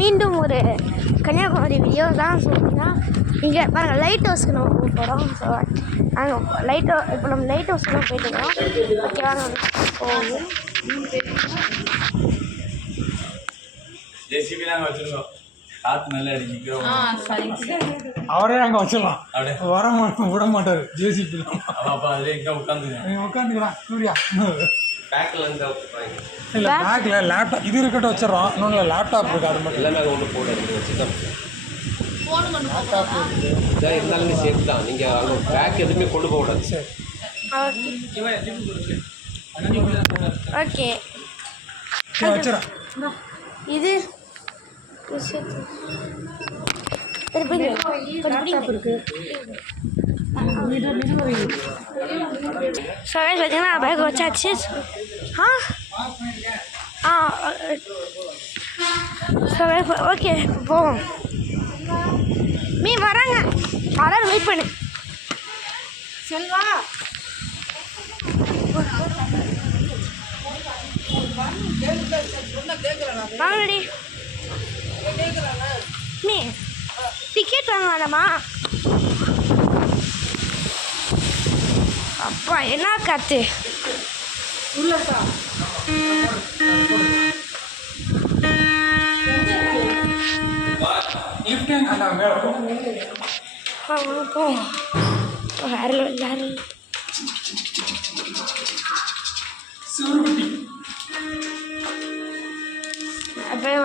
மீண்டும் ஒரு கன்னியாகுமரி வீடியோ தான் சொல்லிங்கன்னா இங்கே பாருங்கள் லைட் ஹவுஸ்க்கு நம்ம போகிறோம். ஸோ நாங்கள் இப்போ நம்ம லைட் ஹவுஸ்க்கு தான் போயிட்டுருக்கோம். ஓகேவா போகும் அவரே அங்கே வச்சிடலாம், வர விட மாட்டார் ஜேசிபி. உட்காந்துக்கலாம் சூர்யா. இல்லை பேக்கில் லேப்டாப் இது இருக்கட்டும் வச்சிடறோம். இன்னொன்று லேப்டாப் இருக்குது, அது மட்டும் எல்லாமே ஒன்று போட்டு வச்சுதான் லேப்டாப் இருந்தாலுமே சேஃப் தான். நீங்கள் அங்கே பேக் எதுவுமே கொண்டு போக கூடாது. சரி ஓகே வச்சிடறேன். இது பார்த்தீங்கன்னா பேக் வச்சாச்சு. ஓகே போவோம். மீ வராங்க, யாரும் வெயிட் பண்ணு. செல்வா வாங்கடி. மீ டிக்கெட் வாங்க வேணாமா? அப்பா என்ன காத்து உள்ளக்கா.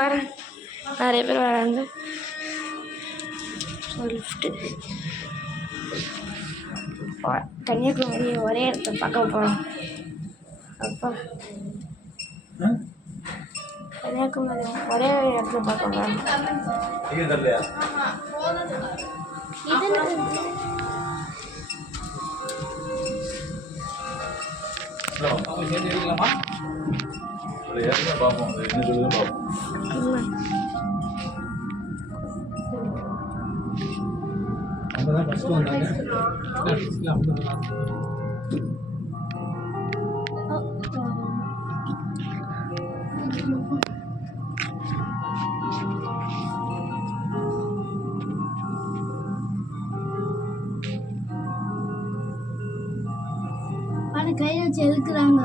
வரேன், நிறைய பேர் வராங்க. லிஃப்ட்டு கன்னியாகுமரி ஒரே இடத்த பார்க்க போகிறோம். அப்பா கன்னியாகுமரி ஒரே இடத்துல பார்க்க போகிறோம். கை வச்சு எதுக்குறாங்க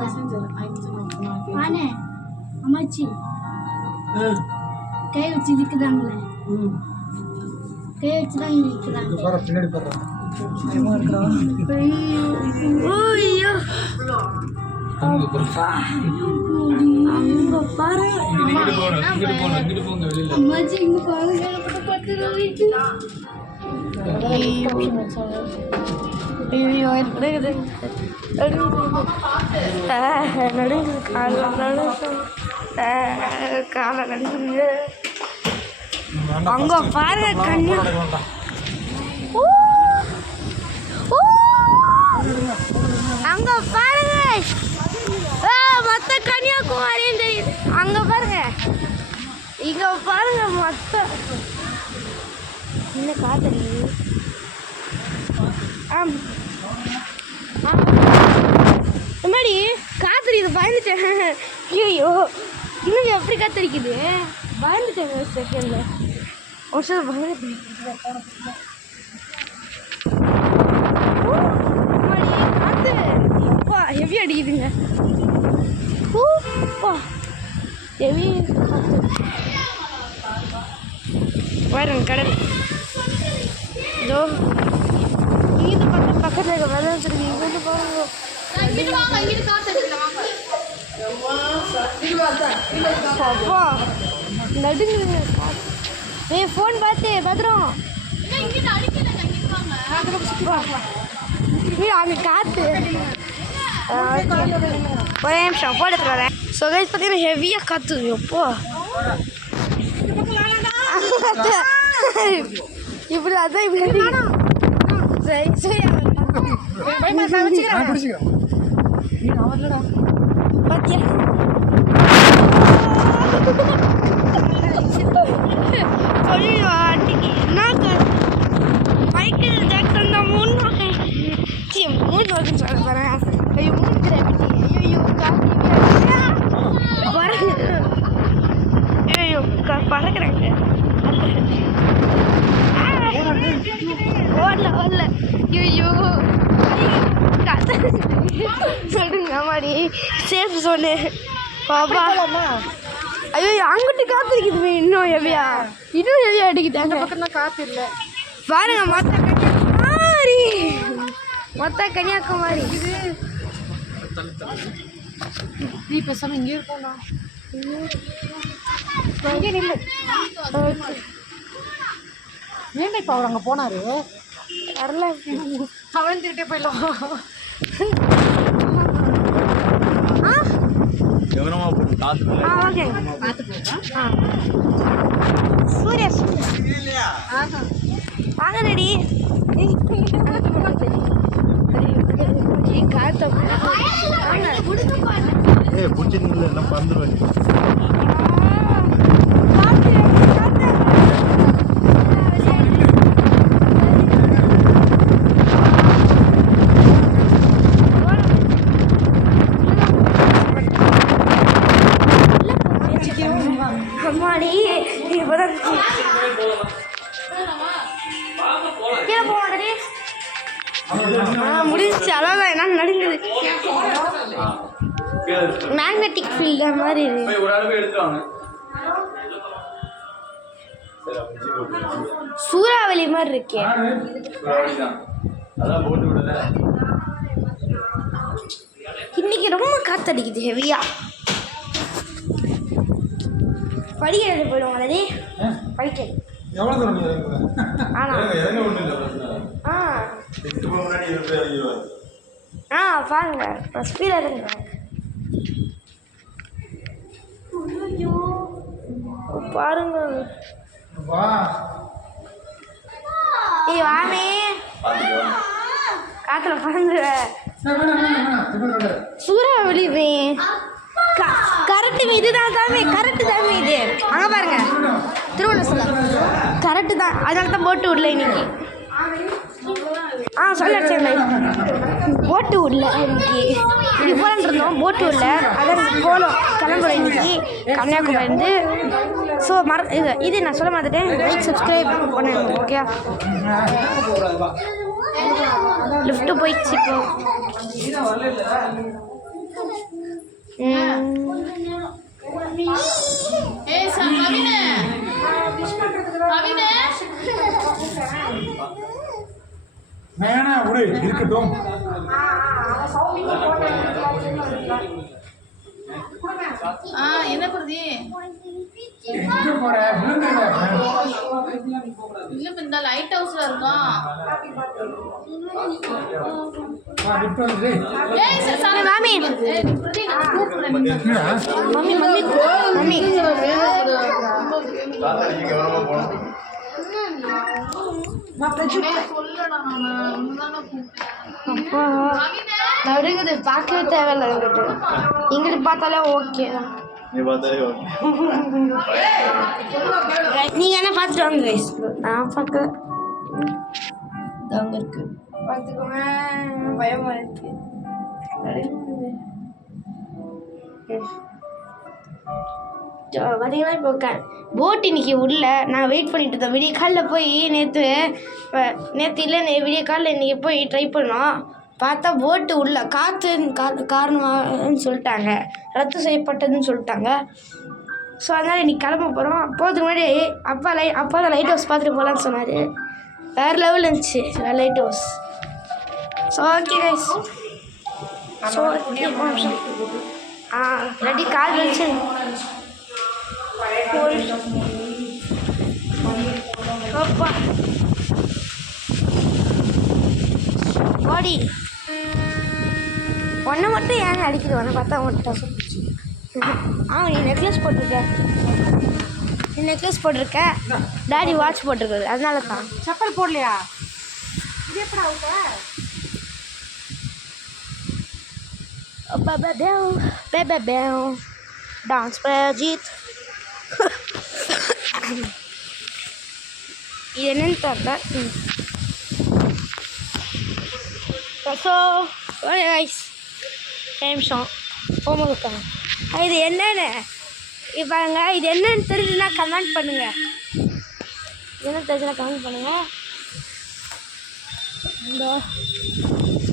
அம்மாச்சி? கை வச்சு இருக்குதாங்களே, கை வச்சுதான் இருக்குறாங்க. அங்க பாருங்க கண்ணு, அங்க பாருங்க மொத்த கன்னியாகுமரியும் தெரியுது. அங்க பாருங்க, இங்க பாருங்க மொத்த என்ன காத்தடி. முன்னாடி காத்தடிக்குது, பயந்துட்டேன். ஐயோ இன்னும் எப்படி காத்தடிக்குது, பயந்துட்டேன். செகண்ட்ல ஒரு சில காத்து அப்பா ஹெவி அடிக்குதுங்க. ஹெவி பாருங்க கடல். இதோ இது பக்கத்தில் இருக்க வெள்ளம் வச்சிருக்கு. இங்கே வந்து பாருங்க, அப்பா நடுங்குதுங்க. ஃபோன் பார்த்து பத்திரம் அங்கே காற்று. ஒரே நிமிஷம் ஃபோன் எடுத்துட்டு வரேன். ஸோ கைஸ் பார்த்தீங்கன்னா ஹெவியாக காற்று. எப்போ இப்படி அதான் இப்படி சரி சரி பாத்தியா அன்னைக்கு என்ன மைக்கேல் ஜாக்சன் தான் மூணு சொல்ல போறேன். ஐயோ மூணு கிராவிட்டி. ஐயோ காத்தி ஐயோ பறக்குறாங்க. ஓடல ஐயோ சொல்லுங்க ஆமாடி சேஃப் சொன்னு பாப்பா ஐயோ அங்கிட்டு காத்து இருக்குது இன்னும் ஹெவியா அடிக்குது பக்கம் காற்று இல்லை பாருங்க மொத்த கன்னியாகுமரி நீ பேசாம இங்கே இருக்கோம்டா இங்கே நில்லு ஏன்டா இப்போ அவர் அங்கே போனாரு வரல அவன் திருட்டே போயிடலாம் ஓகே சூர்யா வாங்க ரெடி காத்த பிடிச்சிருந்தீங்களா என்ன பறந்துருவேன் அம்மாடி இப்போதான் கீழே போக மாட்டேடி முடிஞ்சிச்சு அவ்வளோதான் என்ன நடந்தது மேக்னெட்டிக் ஃபீல்டு மாதிரி சூறாவளி மாதிரி இருக்கே இன்னைக்கு ரொம்ப காத்தடிக்குது ஹெவியா படிக்கிறது போயிடுவோம் ஆல்ரெடி படிக்கிறது எவ்வளோ தூரம் நீ இறங்குற? ஆனால் இறங்க ஒன்றும் இல்லை பாருங்க ஸ்பீடாக இருங்க பாருங்க வா ஏய் வாமே காத்துல பறந்துடுவ சூறாவளி கரெக்டு இதுதான் தாமே கரெக்டு தாமே இது அங்கே பாருங்க திருவண்ணாமலை கரெக்டு தான் அதனால தான் போட்டு விடல இன்னைக்கு சொல்ல போட்டு விடல இன்னைக்கு இது போலான் இருந்தோம் போட்டு விடல அதான் போகலாம் கிளம்புறோம் இன்னைக்கு கன்னியாகுமரி இருந்து ஸோ இது நான் சொல்ல மாட்டேன் லைக் சப்ஸ்கிரைப் பண்ணுங்க ஓகே லிஃப்ட்டு போயிடுச்சு வேணா விடு இருக்கட்டும் என்ன பிரதி எங்க போற இல்ல இந்த லைட் ஹவுஸ்ல இருக்கோம் மாமி மம்மி மம்மி மம்மி அப்பா நடுங்குது பார்க்கவே தேவையில்லை இங்கிட்டு பார்த்தாலே ஓகே நீங்க என்ன பார்த்துட்டு வாங்க கைஸ் நான் பார்க்க அங்கே இருக்கு பார்த்துக்கோங்க பயமா இருக்கு பார்த்தீங்கன்னா இப்போ போட் இன்னைக்கு உள்ள நான் வெயிட் பண்ணிட்டு இருந்தோம் விடிய காலில் போய் நேற்று இல்லை விடிய காலில் இன்றைக்கி போய் ட்ரை பண்ணோம் பார்த்தா போட்டு உள்ள காற்று காரணமாகன்னு சொல்லிட்டாங்க ரத்து செய்யப்பட்டதுன்னு சொல்லிட்டாங்க ஸோ அதனால் இன்றைக்கி கிளம்ப போகிறோம் போகிறதுக்கு முன்னாடி அப்பா தான் லைட் ஹவுஸ் பார்த்துட்டு போகலான்னு சொன்னார் வேறு லெவலில் இருந்துச்சு lighthouse so okay guys so ready கால் வச்சு அப்பா பாடி ஒன்றை மட்டும் ஏங்க அடிக்குது ஒன்றை பார்த்தா மட்டும் நீ நெக்லஸ் போட்டிருக்க டாடி வாட்ச் போட்டிருக்குது அதனால தான் செப்பல் போடலையா இது எப்படா அவங்க டான்ஸ் பிரஜித் இது என்னன்னு தெரியல ஸோ கைஸ் நிமிஷம் போகும்போது இருக்காங்க இது என்னென்னு பாருங்க இது என்னன்னு தெரியலன்னா கமெண்ட் பண்ணுங்க என்ன தெரிஞ்சா கமெண்ட் பண்ணுங்கள். இந்த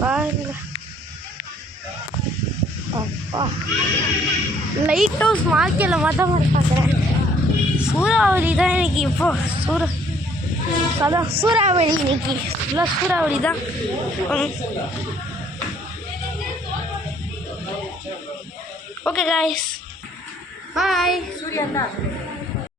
பாருங்க அப்பா லைட் ஹவுஸ் மார்க்கெட்டில் மொத்தம் மாதிரி பார்க்குறேன். சூறாவளி தான் இன்னைக்கு. இப்போ அதான் சூறாவளி இன்னைக்கு ஃபுல்லாக சூறாவளி தான். Okay guys bye. சூர்யா தான்